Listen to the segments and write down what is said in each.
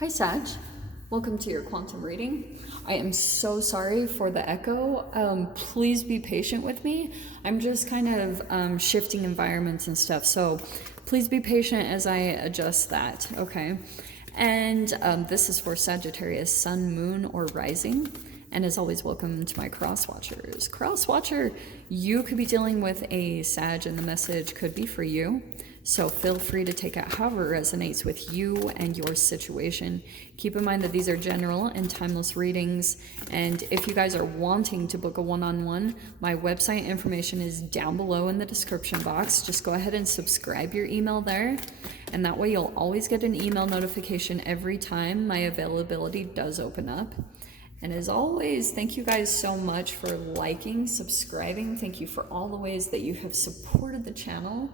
Hi Sag, welcome to your quantum reading. I am so sorry for the echo. Please be patient with me. I'm just kind of shifting environments and stuff, so please be patient as I adjust that, okay? And this is for Sagittarius, Sun, Moon, or Rising. And as always, welcome to my cross watchers. Cross watcher, you could be dealing with a Sag and the message could be for you. So feel free to take it however resonates with you and your situation. Keep in mind that these are general and timeless readings. And if you guys are wanting to book a one-on-one, my website information is down below in the description box. Just go ahead and subscribe your email there. And that way you'll always get an email notification every time my availability does open up. And as always, thank you guys so much for liking, subscribing. Thank you for all the ways that you have supported the channel.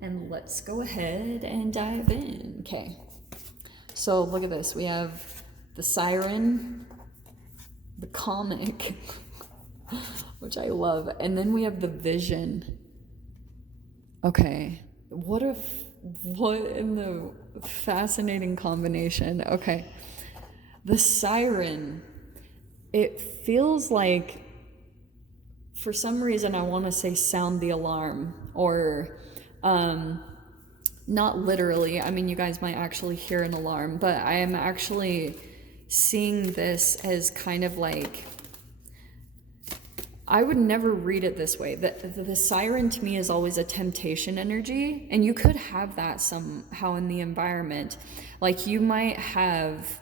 And let's go ahead and dive in. Okay, so look at this. We have the siren, the comic, which I love, and then we have the vision. Okay, what in the fascinating combination. Okay, the siren, it feels like, for some reason I want to say sound the alarm, or not literally. I mean, you guys might actually hear an alarm, but I am actually seeing this as kind of like, I would never read it this way. The siren to me is always a temptation energy, and you could have that somehow in the environment. Like you might have,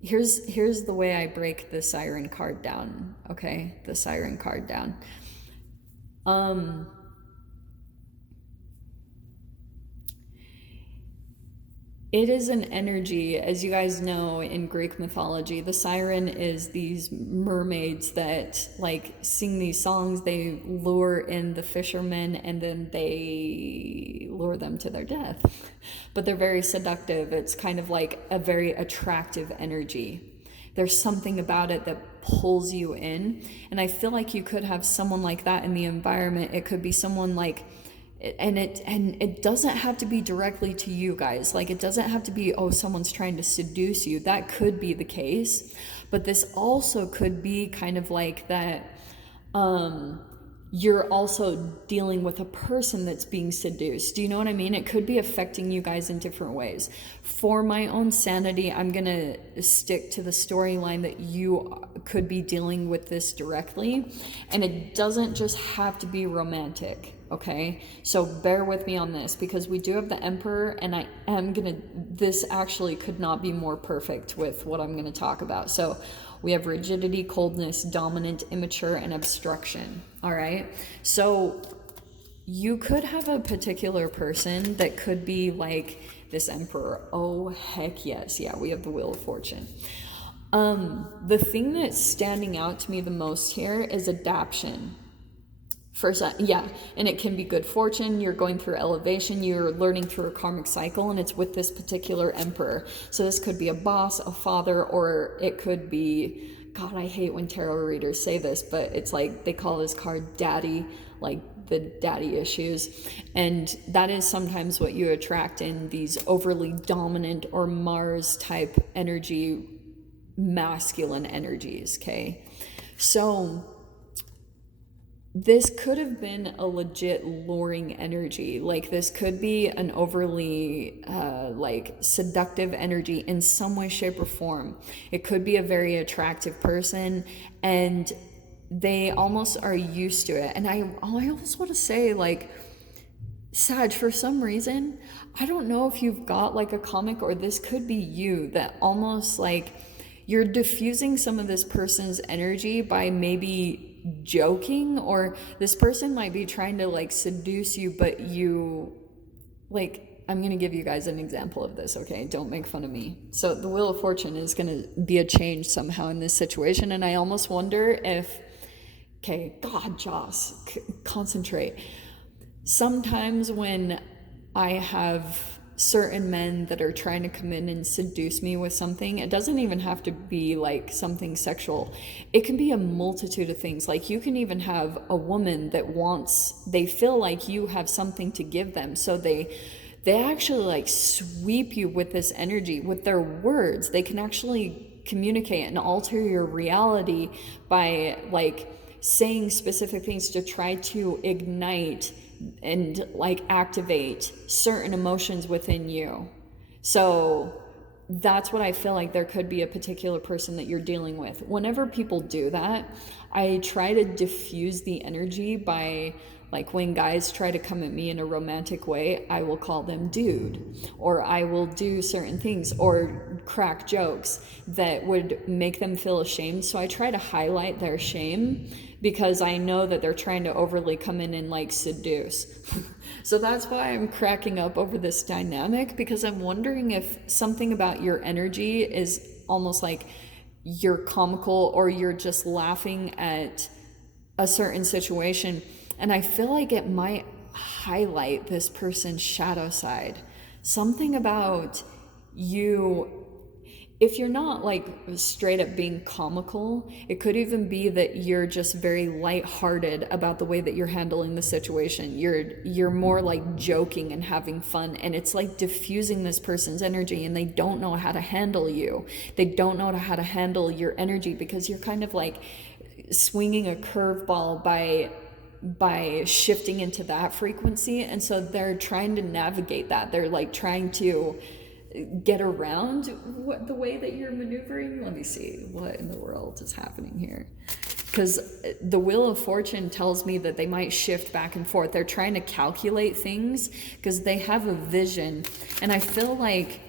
here's the way I break the siren card down, okay? The siren card down. It is an energy, as you guys know, in Greek mythology. The siren is these mermaids that like sing these songs. They lure in the fishermen and then they lure them to their death. But they're very seductive. It's kind of like a very attractive energy. There's something about it that pulls you in. And I feel like you could have someone like that in the environment. It could be someone like, and it doesn't have to be directly to you guys. Like it doesn't have to be, oh, someone's trying to seduce you. That could be the case, but this also could be kind of like that you're also dealing with a person that's being seduced. Do you know what I mean? It could be affecting you guys in different ways. For my own sanity, I'm gonna stick to the storyline that you could be dealing with this directly, and it doesn't just have to be romantic. Okay, so bear with me on this because we do have the Emperor, and I am gonna, this actually could not be more perfect with what I'm gonna talk about. So we have rigidity, coldness, dominant, immature, and obstruction. All right, so you could have a particular person that could be like this Emperor. Oh heck yes, yeah, we have the Wheel of Fortune. The thing that's standing out to me the most here is adaptation. First, yeah, and it can be good fortune. You're going through elevation, you're learning through a karmic cycle, and it's with this particular Emperor. So this could be a boss, a father, or it could be, God, I hate when tarot readers say this, but it's like they call this card daddy, like the daddy issues. And that is sometimes what you attract in these overly dominant or Mars type energy, masculine energies, okay? So this could have been a legit luring energy. Like this could be an overly like seductive energy in some way, shape, or form. It could be a very attractive person and they almost are used to it. And I almost want to say, like, Sag, for some reason, I don't know if you've got like a comic, or this could be you, that almost like you're diffusing some of this person's energy by maybe joking, or this person might be trying to like seduce you, but you like, I'm gonna give you guys an example of this, okay? Don't make fun of me. So the Wheel of Fortune is gonna be a change somehow in this situation, and I almost wonder if, okay, God, Joss, concentrate. Sometimes when I have certain men that are trying to come in and seduce me with something, it doesn't even have to be like something sexual. It can be a multitude of things. Like you can even have a woman that wants, they feel like you have something to give them, so they they actually like sweep you with this energy. With their words, they can actually communicate and alter your reality by like saying specific things to try to ignite and like activate certain emotions within you. So that's what I feel like there could be a particular person that you're dealing with. Whenever people do that, I try to diffuse the energy by, like, when guys try to come at me in a romantic way, I will call them dude, or I will do certain things or crack jokes that would make them feel ashamed. So I try to highlight their shame because I know that they're trying to overly come in and like seduce. So that's why I'm cracking up over this dynamic, because I'm wondering if something about your energy is almost like you're comical or you're just laughing at a certain situation. And I feel like it might highlight this person's shadow side. Something about you, if you're not like straight up being comical, it could even be that you're just very lighthearted about the way that you're handling the situation. You're more like joking and having fun, and it's like diffusing this person's energy, and they don't know how to handle you. They don't know how to handle your energy because you're kind of like swinging a curveball by shifting into that frequency. And so they're trying to navigate that. They're like trying to get around the way that you're maneuvering. Let me see what in the world is happening here, because the Wheel of Fortune tells me that they might shift back and forth. They're trying to calculate things because they have a vision. And I feel like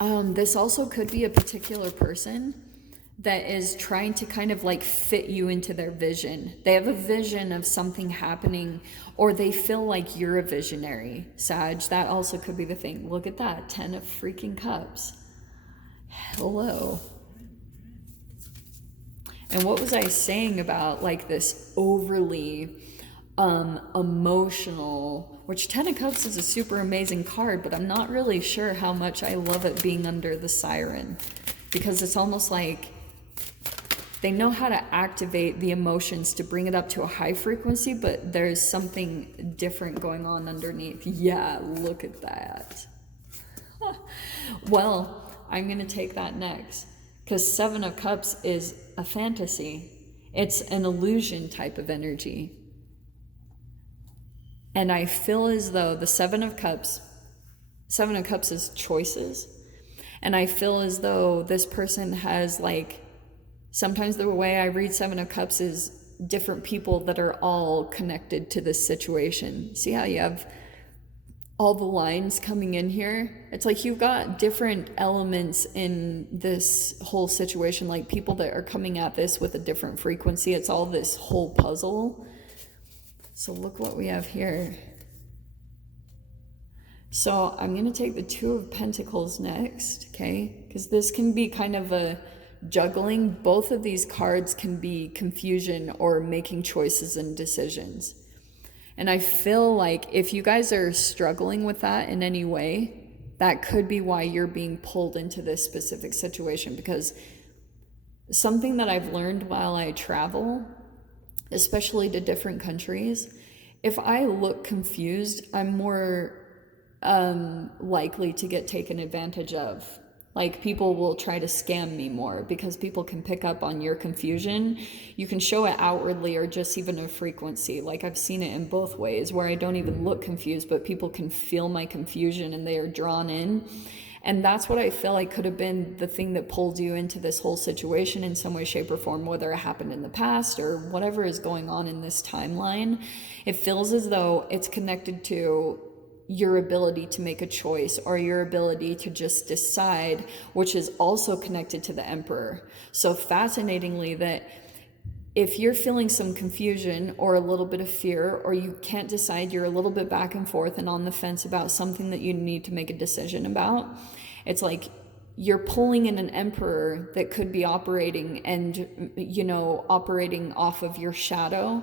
this also could be a particular person that is trying to kind of like fit you into their vision. They have a vision of something happening, or they feel like you're a visionary, Sag. That also could be the thing. Look at that, 10 of freaking cups. Hello. And what was I saying about like this overly emotional, which 10 of cups is a super amazing card, but I'm not really sure how much I love it being under the siren, because it's almost like they know how to activate the emotions to bring it up to a high frequency, but there's something different going on underneath. Yeah, look at that. Well, I'm going to take that next, because 7 of Cups is a fantasy. It's an illusion type of energy. And I feel as though the 7 of Cups is choices. And I feel as though this person has like, sometimes the way I read 7 of Cups is different people that are all connected to this situation. See how you have all the lines coming in here? It's like you've got different elements in this whole situation, like people that are coming at this with a different frequency. It's all this whole puzzle. So look what we have here. So I'm going to take the 2 of Pentacles next, okay? Because this can be kind of a juggling. Both of these cards can be confusion or making choices and decisions. And I feel like if you guys are struggling with that in any way, that could be why you're being pulled into this specific situation. Because something that I've learned while I travel, especially to different countries, if I look confused, I'm more likely to get taken advantage of. Like, people will try to scam me more because people can pick up on your confusion. You can show it outwardly or just even a frequency. Like, I've seen it in both ways where I don't even look confused, but people can feel my confusion and they are drawn in. And that's what I feel like could have been the thing that pulled you into this whole situation in some way, shape, or form, whether it happened in the past or whatever is going on in this timeline. It feels as though it's connected to your ability to make a choice or your ability to just decide, which is also connected to the Emperor. So fascinatingly, that if you're feeling some confusion or a little bit of fear, or you can't decide, you're a little bit back and forth and on the fence about something that you need to make a decision about, it's like you're pulling in an Emperor that could be operating and, operating off of your shadow,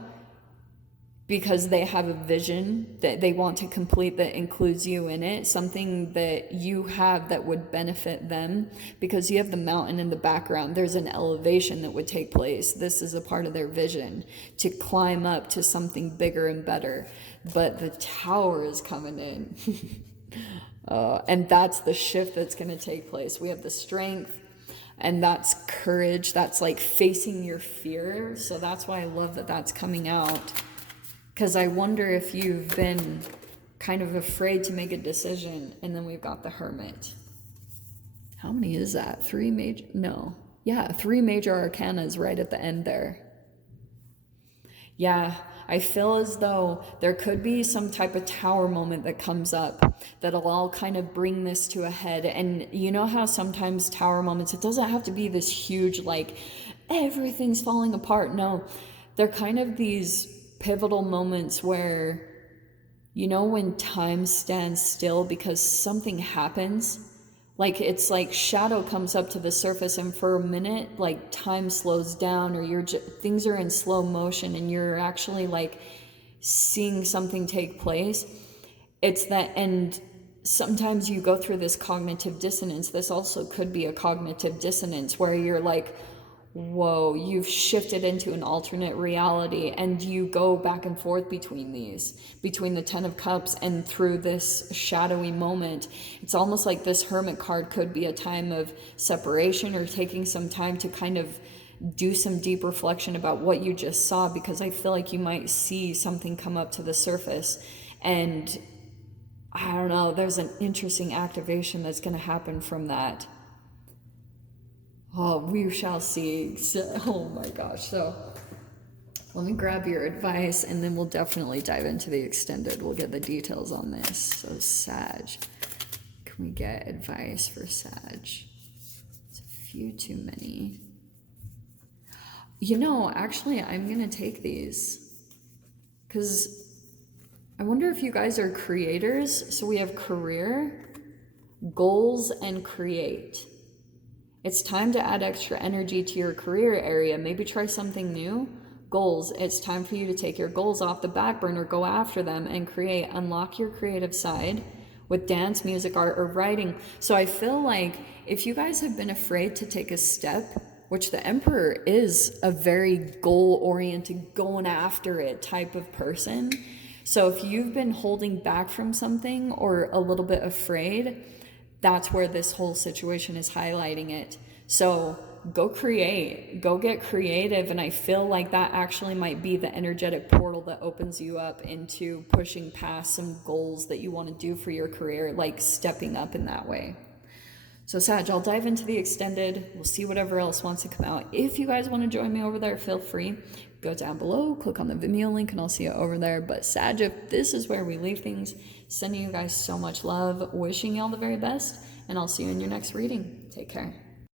because they have a vision that they want to complete that includes you in it, something that you have that would benefit them, because you have the mountain in the background. There's an elevation that would take place. This is a part of their vision to climb up to something bigger and better. But the tower is coming in. And that's the shift that's going to take place. We have the strength, and that's courage. That's like facing your fear. So that's why I love that that's coming out. Because I wonder if you've been kind of afraid to make a decision. And then we've got the Hermit. How many is that? 3 major? No. Yeah, 3 major arcanas right at the end there. Yeah, I feel as though there could be some type of tower moment that comes up that'll all kind of bring this to a head. And you know how sometimes tower moments, it doesn't have to be this huge, like, everything's falling apart. No, they're kind of these pivotal moments where, you know, when time stands still because something happens, like it's like shadow comes up to the surface, and for a minute, like time slows down, or things are in slow motion, and you're actually like seeing something take place. It's that, and sometimes you go through this cognitive dissonance. This also could be a cognitive dissonance where you're like, whoa, you've shifted into an alternate reality, and you go back and forth between the 10 of Cups and through this shadowy moment. It's almost like this Hermit card could be a time of separation, or taking some time to kind of do some deep reflection about what you just saw, because I feel like you might see something come up to the surface, and I don't know, there's an interesting activation that's going to happen from that. Oh, we shall see. Oh my gosh. So let me grab your advice, and then we'll definitely dive into the extended. We'll get the details on this. So Sag, can we get advice for Sag? It's a few too many. You know, actually, I'm going to take these because I wonder if you guys are creators. So we have career, goals, and create. It's time to add extra energy to your career area. Maybe try something new. Goals. It's time for you to take your goals off the back burner, go after them, and create. Unlock your creative side with dance, music, art, or writing. So I feel like if you guys have been afraid to take a step, which the Emperor is a very goal-oriented, going after it type of person. So if you've been holding back from something or a little bit afraid, that's where this whole situation is highlighting it. So go create, go get creative. And I feel like that actually might be the energetic portal that opens you up into pushing past some goals that you want to do for your career, like stepping up in that way. So Sag, I'll dive into the extended. We'll see whatever else wants to come out. If you guys want to join me over there, feel free. Go down below, click on the Vimeo link, and I'll see you over there. But Sag, if this is where we leave things, sending you guys so much love, wishing you all the very best, and I'll see you in your next reading. Take care.